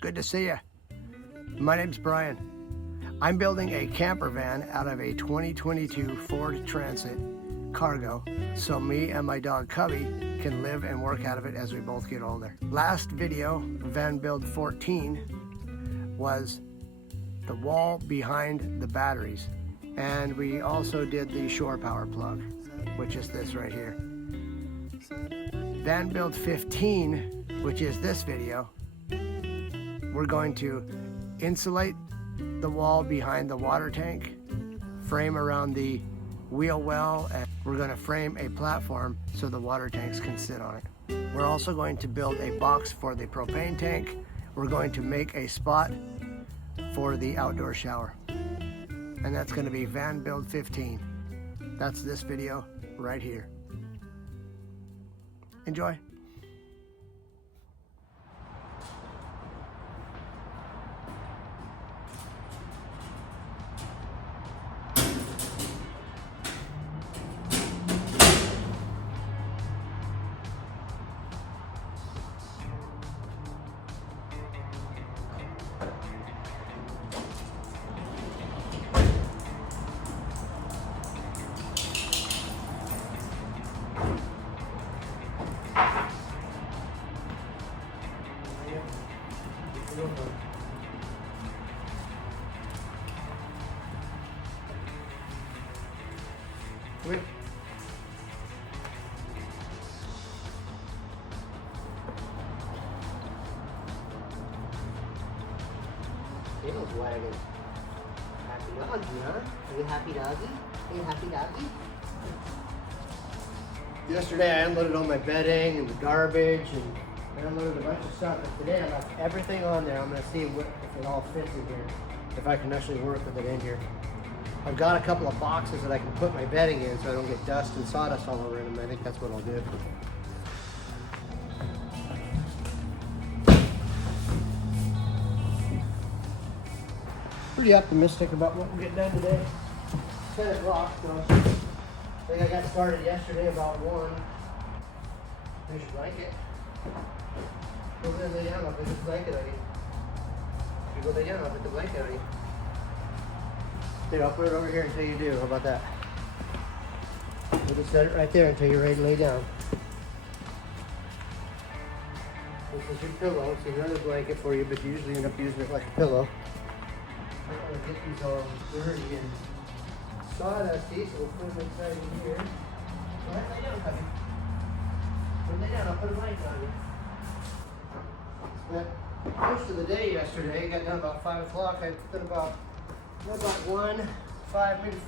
Good to see you. My name's Bryan. I'm building a camper van out of a 2022 Ford Transit Cargo so me and my dog Cubby can live and work out of it as we both get older. Last video, van build-14, was the wall behind the batteries, and we also did the shore power plug, which is this right here. Van build-15, which is this video, we're going to insulate the wall behind the water tank, frame around the wheel well, and we're going to frame a platform so the water tanks can sit on it. We're also going to build a box for the propane tank. We're going to make a spot for the outdoor shower. And that's going to be van build-15. That's this video right here. Enjoy. Wait. Tail's wagging. Happy doggy, huh? Are you happy doggy? Are you happy doggy? Yesterday I unloaded all my bedding and the garbage, and I unloaded a bunch of stuff, but today I left everything on there. I'm going to see if it all fits in here, if I can actually work with it in here. I've got a couple of boxes that I can put my bedding in so I don't get dust and sawdust all over them. I think that's what I'll do. Pretty optimistic about what we'll get done today. 10 o'clock, so I think I got started yesterday about 1. There's your blanket. Go there and lay down. I'll put the blanket on you. You go lay down, I'll put the blanket on you. Dude, I'll put it over here until you do. How about that? We'll just set it right there until you're ready to lay down. This is your pillow. It's another blanket for you, but you usually end up using it like a pillow. I don't want to get these all dirty and sawdusty, so we'll put them inside in here. Go ahead, lay down, Cubby. Lay down, I'll put a blanket on you. Spent most of the day yesterday. Got done about 5 o'clock. I spent about 4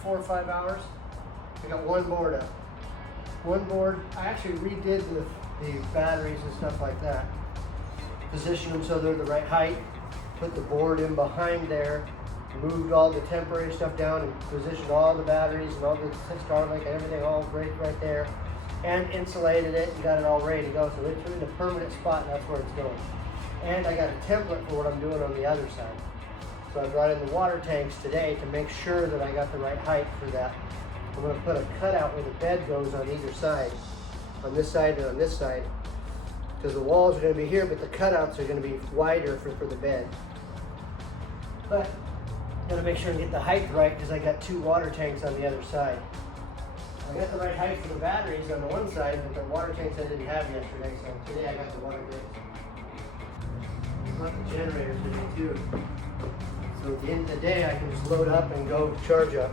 or 5 hours. I got one board up. One board, I actually redid the batteries and stuff like that. Positioned them so they're the right height. Put the board in behind there. Moved all the temporary stuff down and positioned all the batteries and all the Starlink and everything all right there. And insulated it and got it all ready to go. So it's in a permanent spot, and that's where it's going. And I got a template for what I'm doing on the other side. So I brought in the water tanks today to make sure that I got the right height for that. I'm going to put a cutout where the bed goes on either side, on this side and on this side, because the walls are going to be here, but the cutouts are going to be wider for the bed. But I'm going to make sure and get the height right because I got 2 water tanks on the other side. I got the right height for the batteries on the one side, but the water tanks I didn't have yesterday, so today I got the water tanks. I got the generator today too. So at the end of the day, I can just load up and go charge up.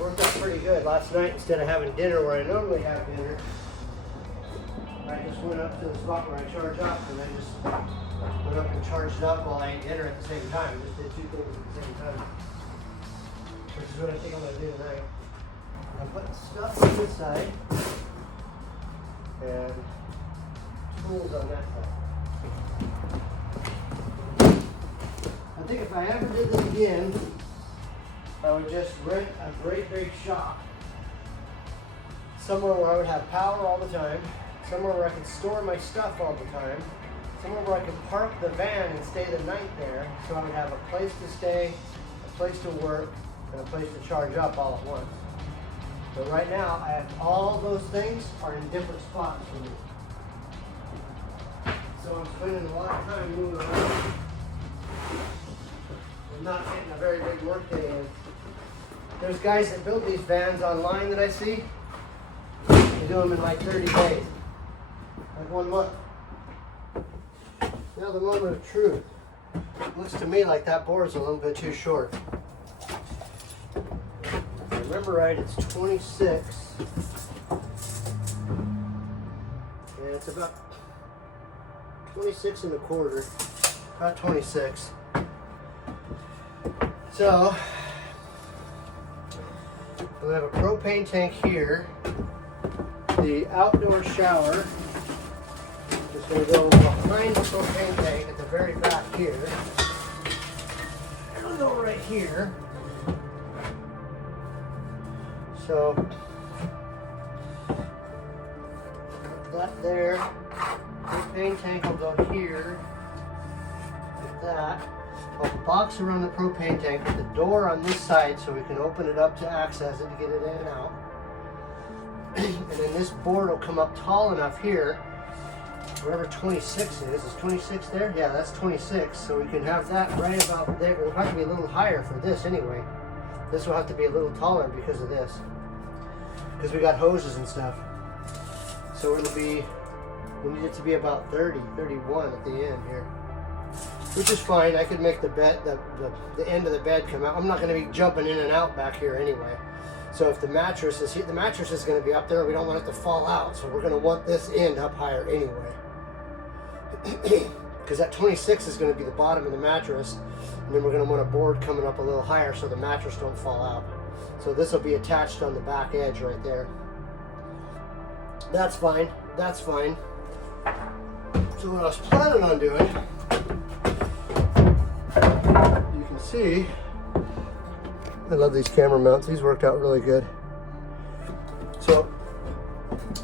Worked out pretty good. Last night, instead of having dinner where I normally have dinner, I just went up to the spot where I charge up, and I just went up and charged up while I ate dinner at the same time. Just did 2 things at the same time, which is what I think I'm going to do tonight. I'm putting stuff on this side and tools on that side. I think if I ever did this again, I would just rent a great big shop. Somewhere where I would have power all the time, somewhere where I could store my stuff all the time, somewhere where I could park the van and stay the night there, so I would have a place to stay, a place to work, and a place to charge up all at once. But right now, I have all those things are in different spots for me. So so I'm spending a lot of time moving around. I'm not getting a very big work day in. There's guys that build these vans online that I see. They do them in like 30 days. Like 1 month. Now the moment of truth. Looks to me like that board's a little bit too short. If I remember right, it's 26. Yeah, it's about 26 1/4. About 26. So, we'll have a propane tank here. The outdoor shower is going to go behind the propane tank at the very back here. It'll go right here. So, that there. Propane tank will go here. Like that. I'll box around the propane tank with the door on this side so we can open it up to access it to get it in and out. And then this board will come up tall enough here, wherever 26 is. Is 26 there? Yeah, that's 26. So we can have that right about there. It'll have to be a little higher for this anyway. This will have to be a little taller because of this. Because we got hoses and stuff. So it'll be, we need it to be about 30, 31 at the end here. Which is fine. I could make the bed, the end of the bed come out. I'm not going to be jumping in and out back here anyway. So if the mattress is here, the mattress is going to be up there. We don't want it to fall out. So we're going to want this end up higher anyway. Because that 26 is going to be the bottom of the mattress. And then we're going to want a board coming up a little higher so the mattress don't fall out. So this will be attached on the back edge right there. That's fine. That's fine. So what I was planning on doing, you can see, I love these camera mounts. These worked out really good. So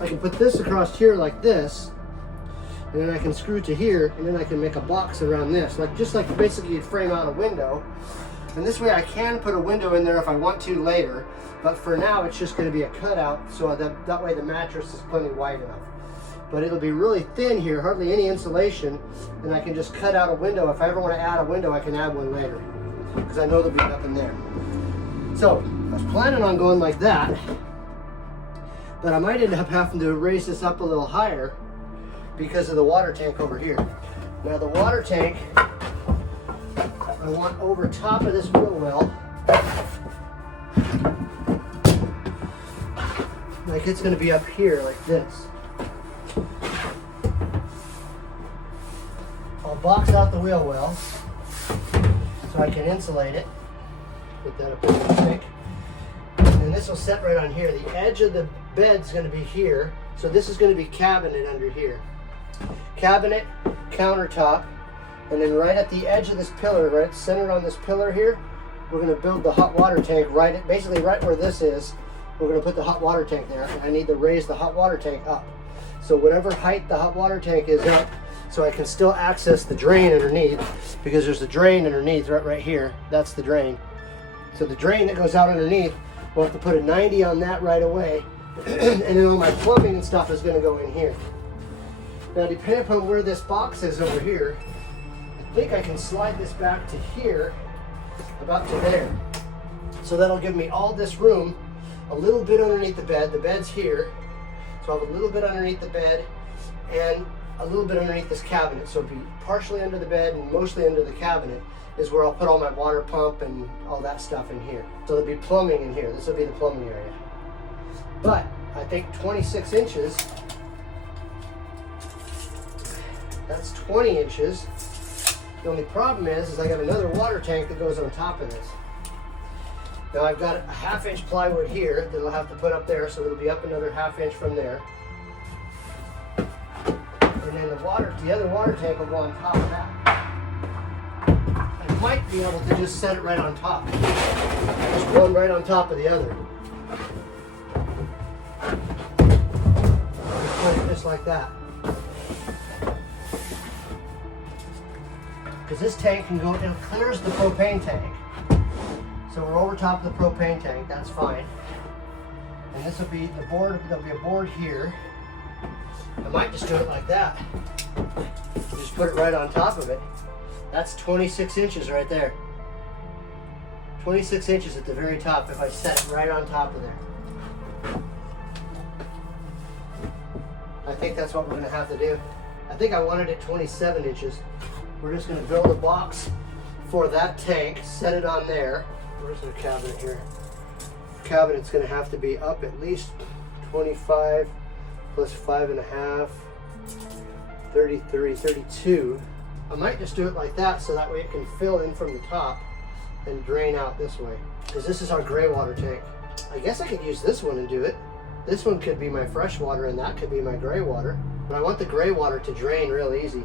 I can put this across here like this, and then I can screw to here, and then I can make a box around this, like just like basically you'd frame out a window. And this way I can put a window in there if I want to later, but for now it's just going to be a cutout, so that way the mattress is plenty wide enough. But it'll be really thin here, hardly any insulation, and I can just cut out a window. If I ever want to add a window, I can add one later, because I know they'll be up in there. So I was planning on going like that, but I might end up having to raise this up a little higher because of the water tank over here. Now the water tank, I want over top of this wheel well. Like it's going to be up here like this. I'll box out the wheel well so I can insulate it. Put that up in the tank. And this will set right on here. The edge of the bed's going to be here. So this is going to be cabinet under here. Cabinet, countertop, and then right at the edge of this pillar, right centered on this pillar here, we're going to build the hot water tank basically right where this is. We're going to put the hot water tank there, and I need to raise the hot water tank up. So whatever height the hot water tank is up, so I can still access the drain underneath, because there's a drain underneath right here. That's the drain. So the drain that goes out underneath, we'll have to put a 90 on that right away, and then all my plumbing and stuff is going to go in here. Now depending upon where this box is over here, I think I can slide this back to here, about to there. So that'll give me all this room, a little bit underneath the bed. The bed's here, so I'll have a little bit underneath the bed, and a little bit underneath this cabinet. So it'll be partially under the bed and mostly under the cabinet is where I'll put all my water pump and all that stuff in here. So there'll be plumbing in here. This will be the plumbing area. But I think 26 inches, that's 20 inches. The only problem is I got another water tank that goes on top of this. Now I've got a 1/2 inch plywood here that I'll have to put up there, so it'll be up another 1/2 inch from there. And then the other water tank will go on top of that. I might be able to just set it right on top. Just one right on top of the other. Just put it just like that. Because this tank can go, it clears the propane tank. So we're over top of the propane tank, that's fine. And this will be the board, there'll be a board here. I might just do it like that. Just put it right on top of it. That's 26 inches right there. 26 inches at the very top if I set it right on top of there. I think that's what we're going to have to do. I think I wanted it 27 inches. We're just going to build a box for that tank, set it on there. Where's the cabinet here? The cabinet's going to have to be up at least 25 plus 5.5, 33, 32. I might just do it like that so that way it can fill in from the top and drain out this way. Because this is our gray water tank. I guess I could use this one and do it. This one could be my fresh water and that could be my gray water. But I want the gray water to drain real easy.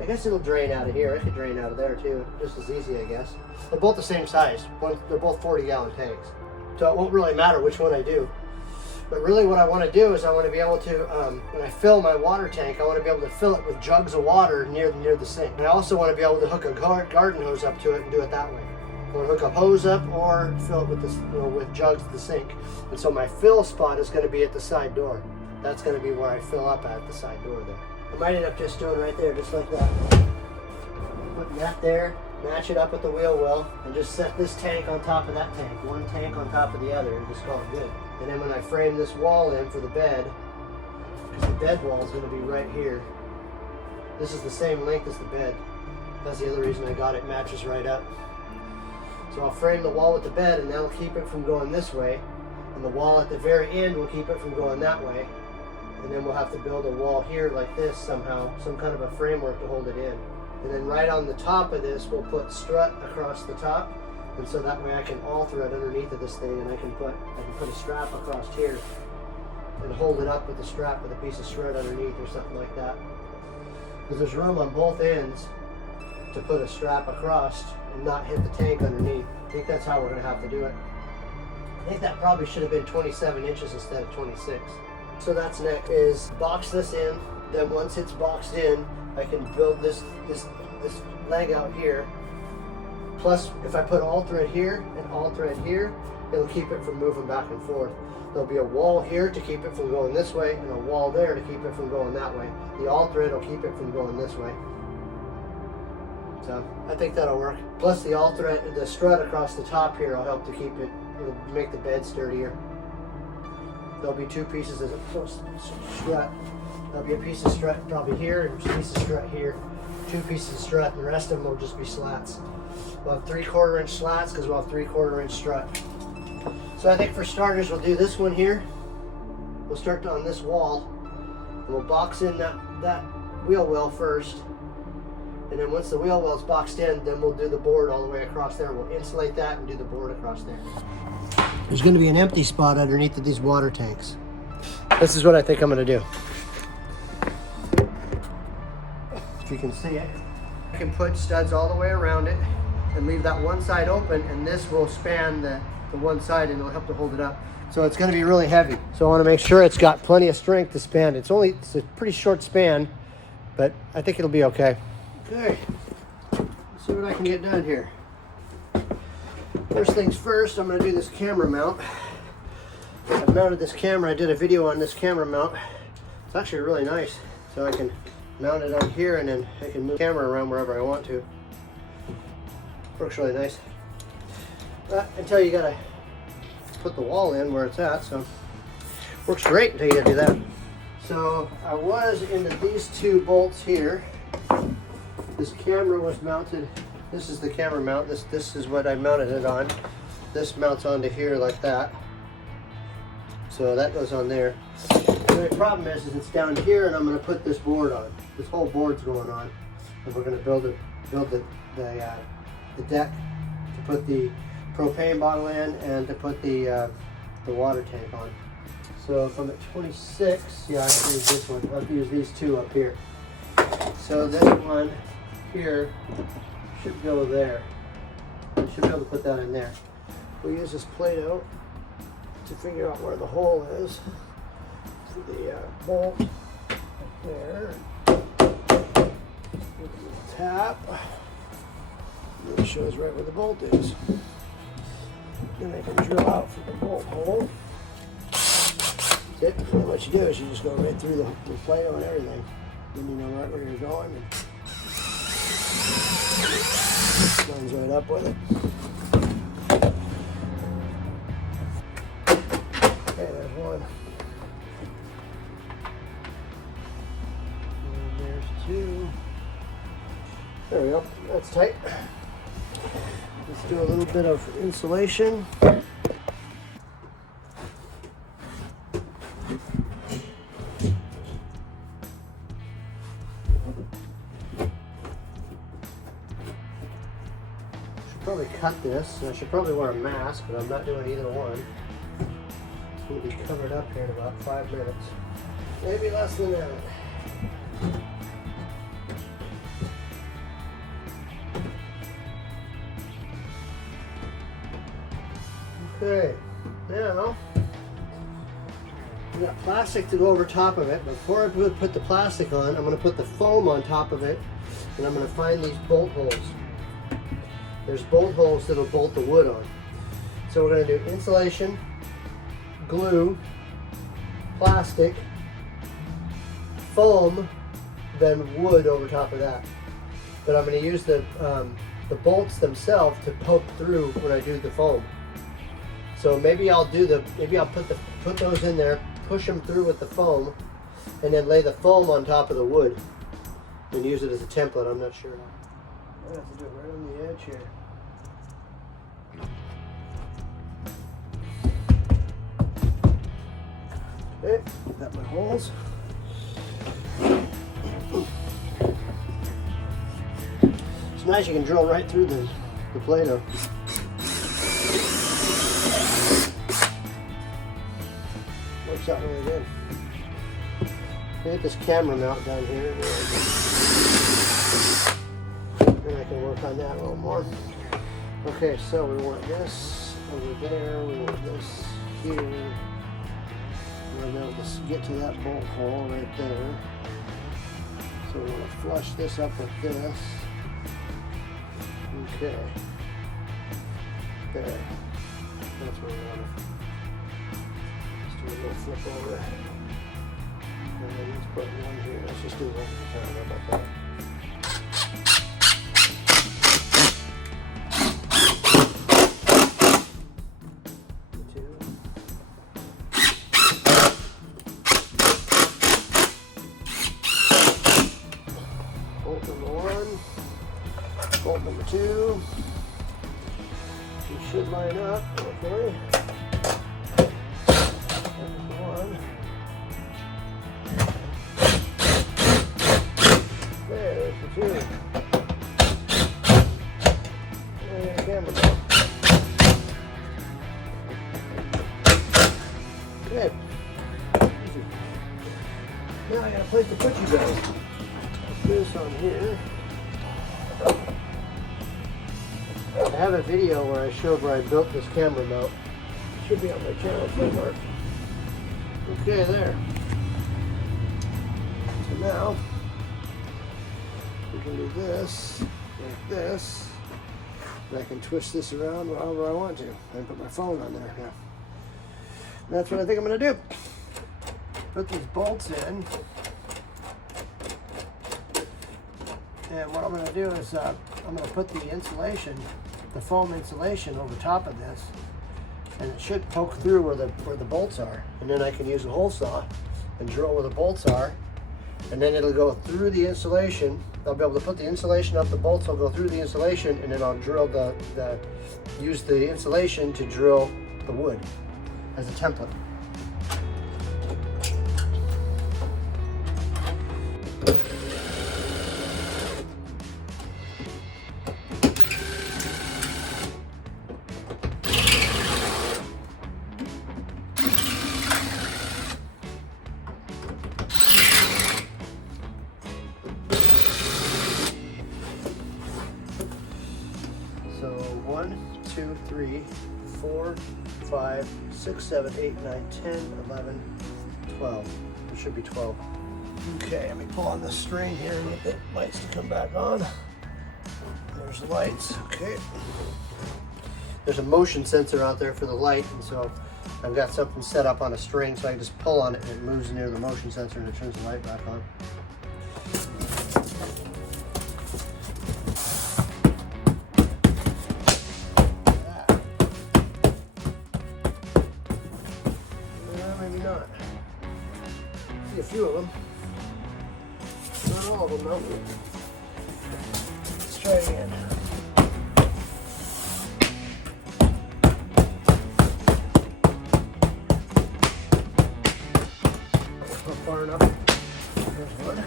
I guess it'll drain out of here. It could drain out of there too. Just as easy, I guess. They're both the same size. They're both 40-gallon tanks. So it won't really matter which one I do. But really what I want to do is I want to be able to, when I fill my water tank, I want to be able to fill it with jugs of water near the sink. And I also want to be able to hook a garden hose up to it and do it that way. Or hook a hose up or fill it with this, with jugs to the sink. And so my fill spot is going to be at the side door. That's going to be where I fill up at the side door there. I might end up just doing right there, just like that. Putting that there, match it up with the wheel well, and just set this tank on top of that tank. One tank on top of the other, and just call it good. And then when I frame this wall in for the bed, because the bed wall is going to be right here. This is the same length as the bed. That's the other reason I got it, matches right up. So I'll frame the wall with the bed, and that'll keep it from going this way. And the wall at the very end will keep it from going that way. And then we'll have to build a wall here like this somehow, some kind of a framework to hold it in. And then right on the top of this, we'll put strut across the top. And so that way I can alter it underneath of this thing, and I can put a strap across here and hold it up with the strap with a piece of strut underneath or something like that. Because there's room on both ends to put a strap across and not hit the tank underneath. I think that's how we're going to have to do it. I think that probably should have been 27 inches instead of 26. So that's next, is box this in. Then once it's boxed in, I can build this leg out here. Plus, if I put all thread here and all thread here, it'll keep it from moving back and forth. There'll be a wall here to keep it from going this way, and a wall there to keep it from going that way. The all thread will keep it from going this way. So I think that'll work. Plus the all thread, the strut across the top here will help to keep it. It'll make the bed sturdier. There'll be two pieces of strut. There'll be a piece of strut probably here, and a piece of strut here. Two pieces of strut, and the rest of them will just be slats. We'll have 3/4 inch slats because we'll have 3/4 inch strut. So I think for starters, we'll do this one here. We'll start on this wall, and we'll box in that wheel well first. And then once the wheel well's boxed in, then we'll do the board all the way across there. We'll insulate that and do the board across there. There's going to be an empty spot underneath of these water tanks. This is what I think I'm going to do. If you can see it. I can put studs all the way around it and leave that one side open, and this will span the one side and it'll help to hold it up. So it's going to be really heavy. So I want to make sure it's got plenty of strength to span. It's a pretty short span, but I think it'll be okay. Okay, let's see what I can get done here. First things first, I'm going to do this camera mount. I've mounted this camera. I did a video on this camera mount. It's actually really nice. So I can mount it on here, and then I can move the camera around wherever I want to. Works really nice. But until you gotta put the wall in where it's at, so works great until you gotta do that. So I was into these two bolts here. This camera was mounted. This is the camera mount. This is what I mounted it on. This mounts onto here like that. So that goes on there. The only problem is it's down here, and I'm going to put this board on. This whole board's going on, and we're going to build the deck to put the propane bottle in and to put the water tank on. So if I'm at 26, yeah, I have to use this one. I'll have to use these two up here. So this one here should go there. I should be able to put that in there. We'll use this Play-Doh to figure out where the hole is for the bolt there. Tap. It shows right where the bolt is. Then I can drill out for the bolt hole. That's it. And what you do is you just go right through the Play-Doh and everything. Then you know right where you're going. And lines right up with it. Okay, there's one. And there's two. There we go. That's tight. Let's do a little bit of insulation. Probably cut this. I should probably wear a mask, but I'm not doing either one. We'll be covered up here in about 5 minutes. Maybe less than that. Okay, now we got plastic to go over top of it. Before I put the plastic on, I'm going to put the foam on top of it, and I'm going to find these bolt holes. There's bolt holes that'll bolt the wood on. So we're going to do insulation, glue, plastic, foam, then wood over top of that. But I'm going to use the bolts themselves to poke through when I do the foam. So maybe I'll put those in there, push them through with the foam, and then lay the foam on top of the wood and use it as a template. I'm not sure. I have to do it right on the edge here. Okay, got my holes. It's nice you can drill right through the Play-Doh. Works out really good. Get this camera mount down here. And I can work on that a little more. Okay, so we want this over there, we want this here. We're going to be able to get to that bolt hole right there. So we're going to flush this up with this. Okay. There. That's where we want it. Let's do a little flip over. And then let's put one here. Let's just do one at a time. How about that? Bolt number one, bolt number two. You should line up, okay. There's one. There's the two. And the camera down. Good. Easy. Now I got a place to put you guys. This on here. I have a video where I showed where I built this camera mount. It should be on my channel somewhere. Okay, there. So now we can do this like this, and I can twist this around however I want to, and put my phone on there. Yeah. And that's what I think I'm going to do. Put these bolts in. And what I'm going to do is I'm going to put the insulation, the foam insulation over top of this, and it should poke through where the bolts are. And then I can use a hole saw and drill where the bolts are, and then it'll go through the insulation. I'll be able to put the insulation up, the bolts will go through the insulation, and then I'll drill use the insulation to drill the wood as a template. So 1, 2, 3, 4, 5, 6, 7, 8, 9, 10, 11, 12. There should be 12. Okay, let me pull on the string here and get the lights to come back on. There's the lights, okay. There's a motion sensor out there for the light, and so I've got something set up on a string, so I can just pull on it and it moves near the motion sensor and it turns the light back on. Maybe not. See a few of them. Not all of them though. Let's try again. Not far enough. There's one.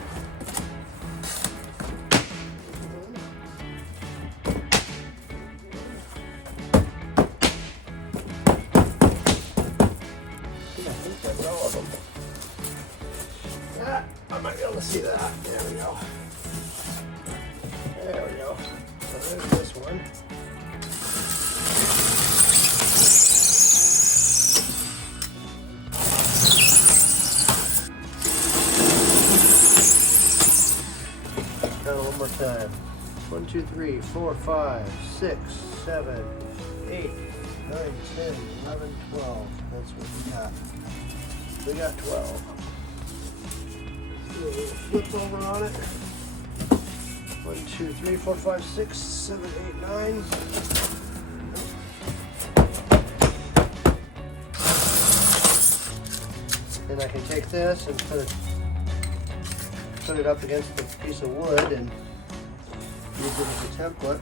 I think that's all of them. I might be able to see that. There we go. There we go. So there's this one. Now one more time. 1, 2, 3, 4, 5, 6, 7, 8, 9, 10, 11, 12. That's what we got. We got 12. Do a little flip over on it. 1, 2, 3, 4, 5, 6, 7, 8, 9. Then I can take this and put it up against a piece of wood and use it as a template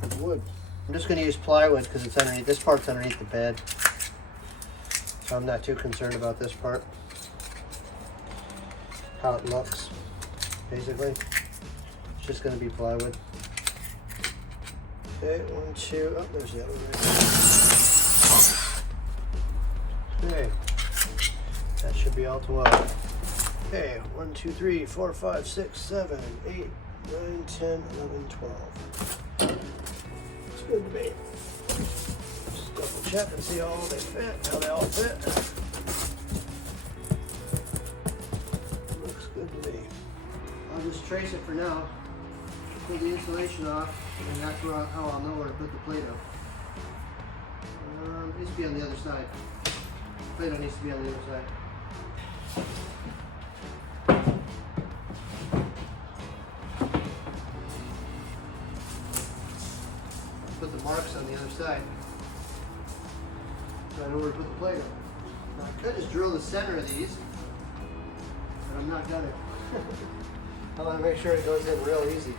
for the wood. I'm just going to use plywood because it's underneath. This part's underneath the bed, so I'm not too concerned about this part. How it looks, basically. It's just going to be plywood. Okay, 1, 2. Oh, there's the other one. Okay. That should be all 12. Okay, 1, 2, 3, 4, 5, 6, 7, 8, 9, 10, 11, 12. It's good to me. Just double check and see how they fit, how they all fit. Looks good to me. I'll just trace it for now. Pull the insulation off, and that's how I'll know where to put the Play-Doh. It needs to be on the other side. Play-Doh needs to be on the other side. Put the marks on the other side. So I know where to put the Play-Doh. Now I could just drill the center of these, but I'm not gonna. I want to make sure it goes in real easy.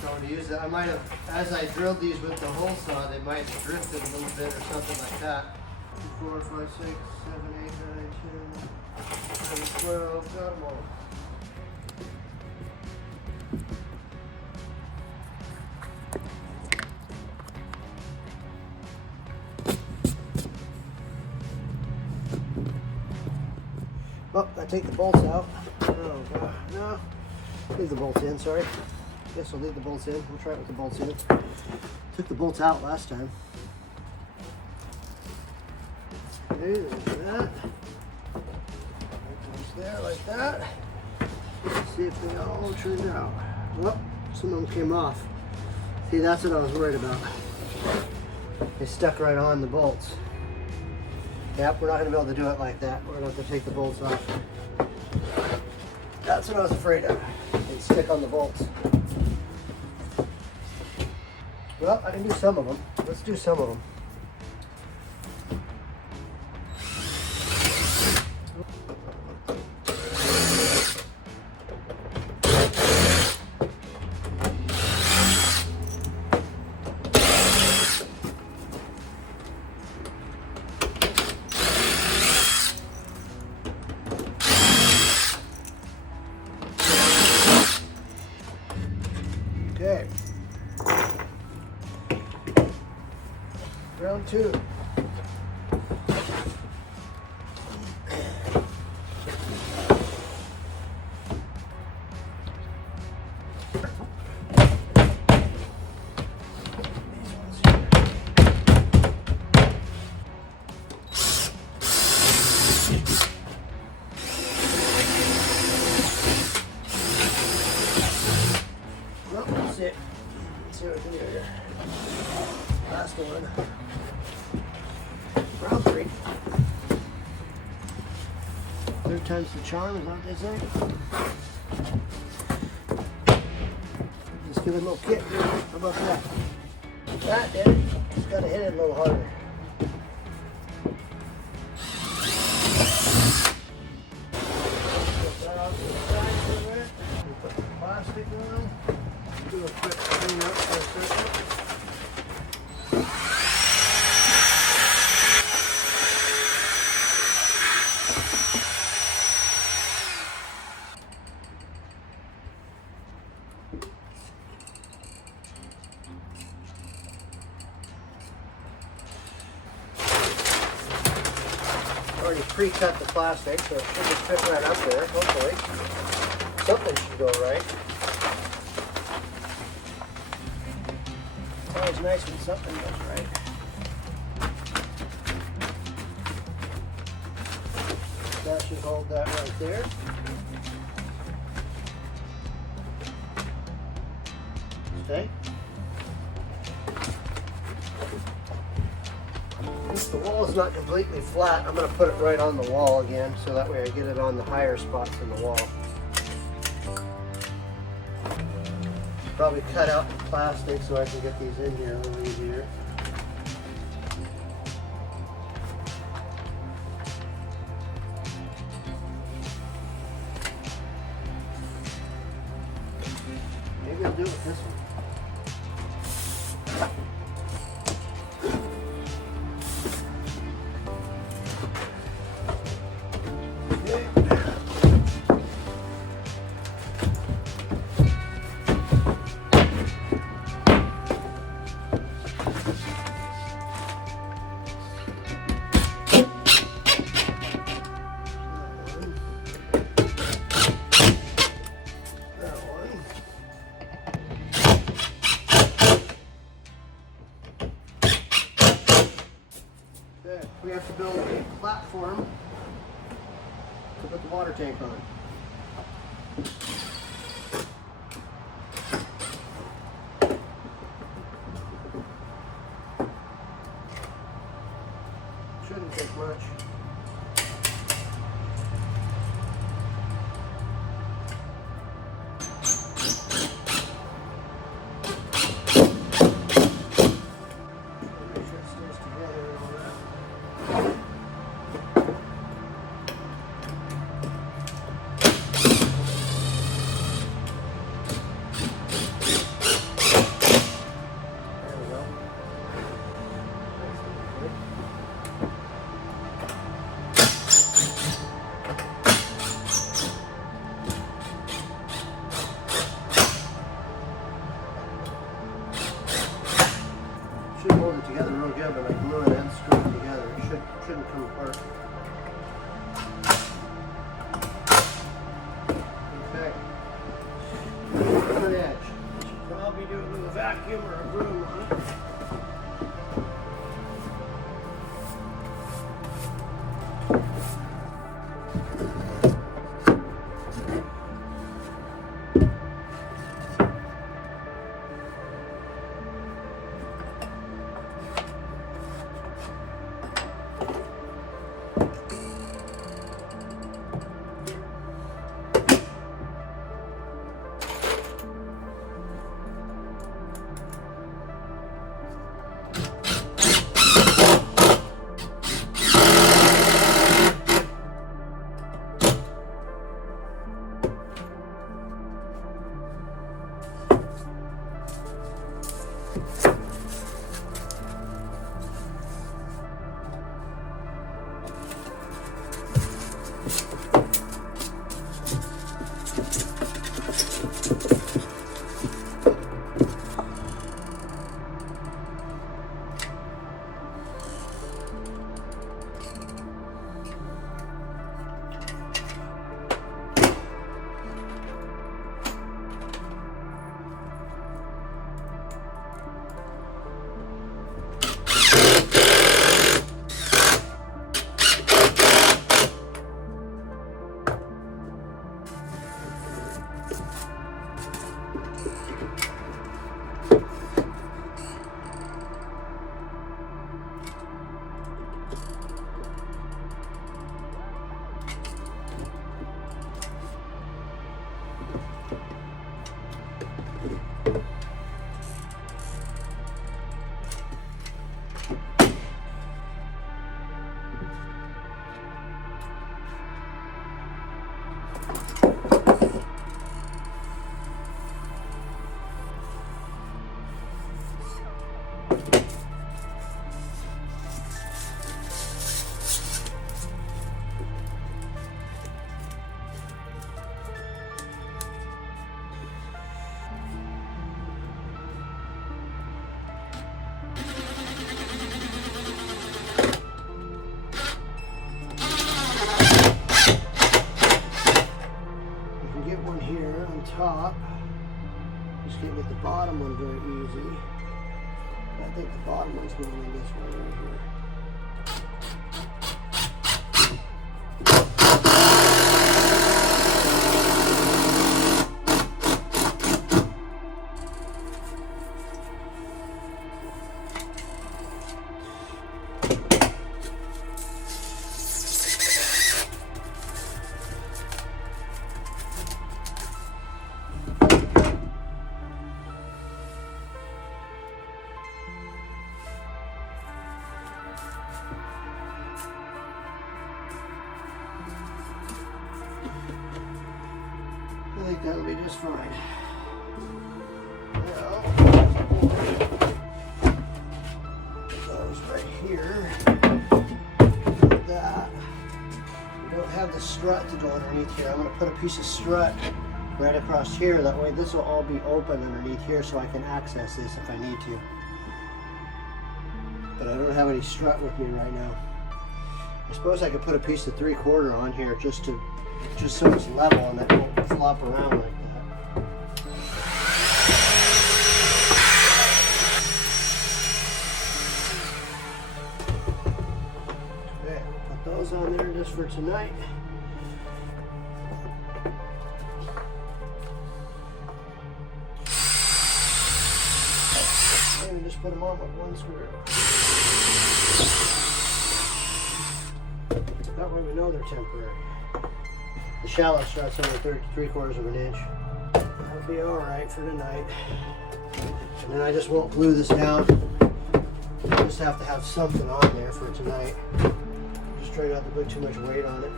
So I'm going to use that. I might have, as I drilled these with the hole saw, they might have drifted a little bit or something like that. 2, 4, 5, 6, 7, 8, 9, 10, 11, 12, got them all. Oh, I take the bolts out. Oh, God. No. Leave the bolts in, sorry. Guess I'll leave the bolts in. We'll try it with the bolts in. Took the bolts out last time. Okay, there's that. Goes there like that. Let's see if they all turned out. Well, some of them came off. See, that's what I was worried about. They stuck right on the bolts. Yep, we're not going to be able to do it like that. We're going to have to take the bolts off. That's what I was afraid of. They'd stick on the bolts. Well, I can do some of them. Let's do some of them. Okay. Round 2. Well, that's it. Let's see what we can do here. Last one. Round 3. Third time's the charm, is that what they say? Just give it a little kick. How about that? That did it. Just gotta hit it a little harder. Put that off to the side for a minute. We put the plastic on. Do a quick clean up for a second. Already pre-cut the plastic, so it should just fit right up there, hopefully. Something should go right. It's always nice when something goes right. That should hold that right there. Okay. Since the wall is not completely flat, I'm going to put it right on the wall again, so that way I get it on the higher spots in the wall. Probably cut out the plastic so I can get these in here a little easier. Maybe I'll do it with this one. We have to build a platform to put the water tank on. Shouldn't take much. Make sure it stays together and all that. Should hold it together real good, but I glue it and screw it together. It shouldn't come apart. Okay. Front edge. Should probably do it with a vacuum or a broom on it. here on top. Just can't get the bottom one very easy. I think the bottom one's going in this way right here. I think that'll be just fine. Now, goes right here. Like that. We don't have the strut to go underneath here. I'm going to put a piece of strut right across here. That way this will all be open underneath here so I can access this if I need to. But I don't have any strut with me right now. I suppose I could put a piece of 3/4 on here just so it's level and it won't flop around like that. Okay, put those on there just for tonight. And just put them on with one screw. That way we know they're temporary. The shallow strut's only 3/4 of an inch. That'll be alright for tonight. And then I just won't glue this down. I just have to have something on there for tonight. Just try not to put too much weight on it.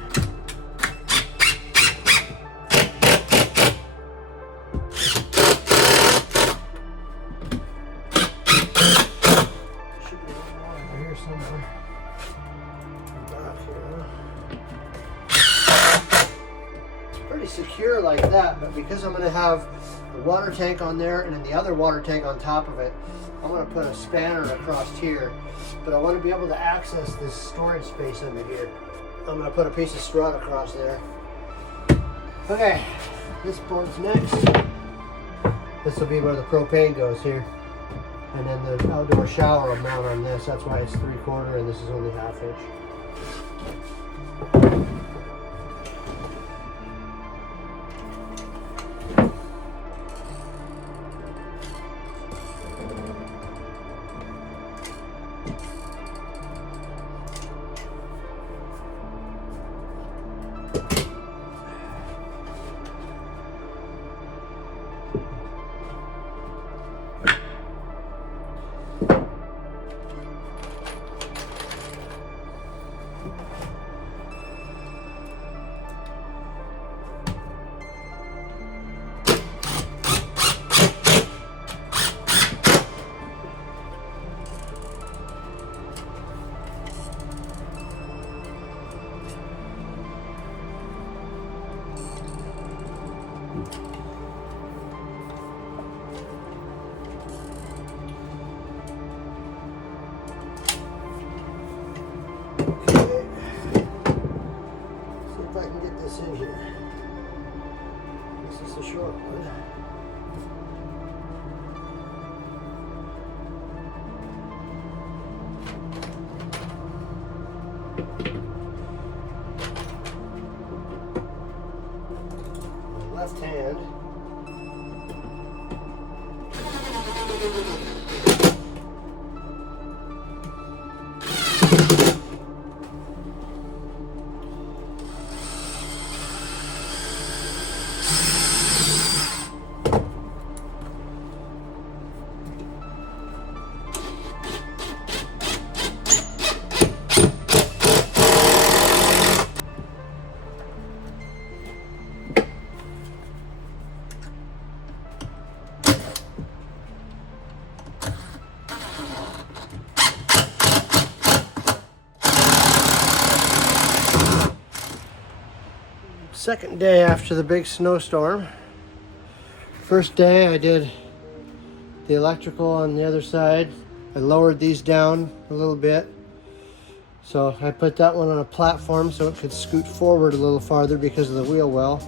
Should be more over here somewhere. Back here. Pretty secure like that, but because I'm going to have the water tank on there and then the other water tank on top of it, I'm going to put a spanner across here, but I want to be able to access this storage space under here. I'm going to put a piece of strut across there. Okay, this board's next. This will be where the propane goes here, and then the outdoor shower will mount on this. That's why it's 3/4 and this is only 1/2 inch. In here. This is the short one. My left hand. Second day after the big snowstorm. First day I did the electrical on the other side. I lowered these down a little bit. So I put that one on a platform so it could scoot forward a little farther because of the wheel well.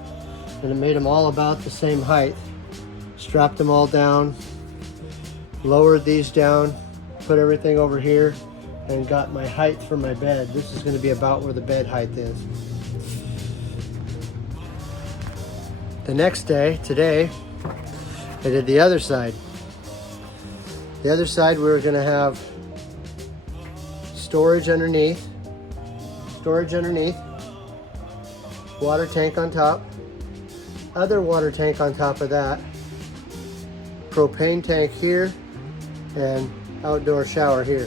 and it made them all about the same height. Strapped them all down, lowered these down, put everything over here, and got my height for my bed. This is going to be about where the bed height is. The next day, today, I did the other side. The other side we were going to have storage underneath, water tank on top, other water tank on top of that, propane tank here, and outdoor shower here.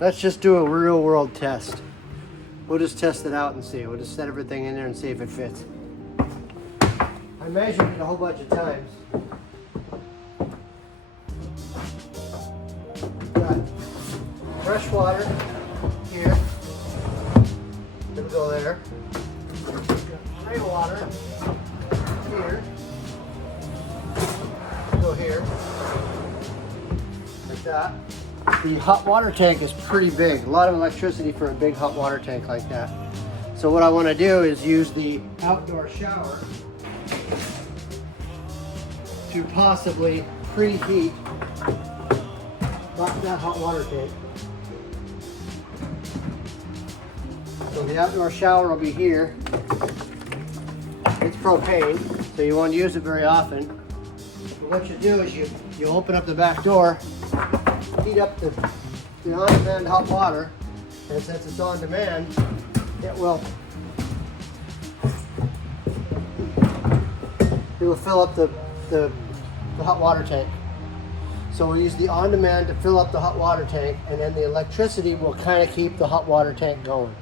Let's just do a real world test. We'll just test it out and see. We'll just set everything in there and see if it fits. I measured it a whole bunch of times. Got fresh water here. It'll go there. Got gray water here. Go here. Like that. The hot water tank is pretty big. A lot of electricity for a big hot water tank like that. So what I want to do is use the outdoor shower to possibly preheat that hot water tank. So the outdoor shower will be here. It's propane, so you won't use it very often. But what you do is you open up the back door, heat up the on-demand hot water, and since it's on demand, it will fill up the hot water tank. So we'll use the on-demand to fill up the hot water tank, and then the electricity will kind of keep the hot water tank going.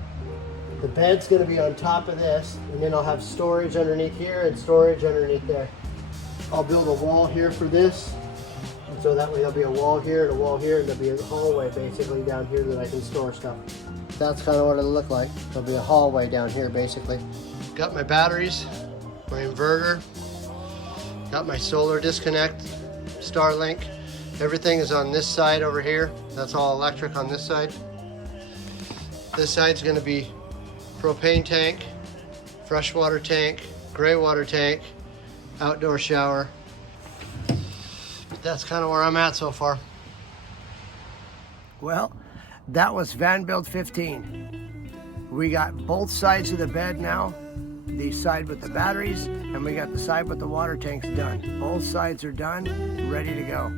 The bed's going to be on top of this, and then I'll have storage underneath here and storage underneath there. I'll build a wall here for this, and so that way there'll be a wall here and a wall here, and there'll be a hallway basically down here that I can store stuff. That's kind of what it'll look like. There'll be a hallway down here basically. Got my batteries, my inverter, got my solar disconnect, Starlink. Everything is on this side over here. That's all electric on this side. This side's going to be propane tank, freshwater tank, gray water tank, outdoor shower. That's kind of where I'm at so far. Well, that was van build-15. We got both sides of the bed now. The side with the batteries, and we got the side with the water tanks done. Both sides are done, ready to go.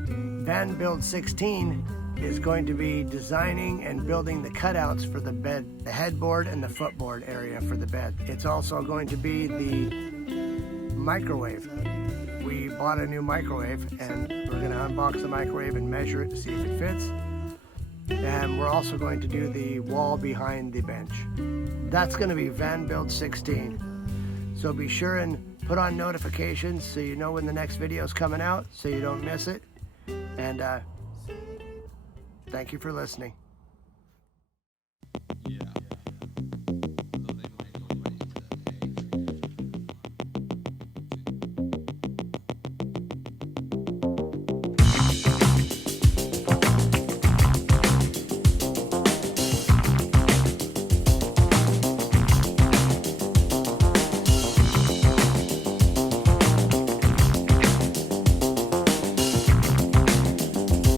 Van build-16 is going to be designing and building the cutouts for the bed, the headboard and the footboard area for the bed. It's also going to be the microwave. We bought a new microwave, and we're going to unbox the microwave and measure it to see if it fits. And we're also going to do the wall behind the bench. That's going to be van build-16. So be sure and put on notifications so you know when the next video is coming out, so you don't miss it. And thank you for listening.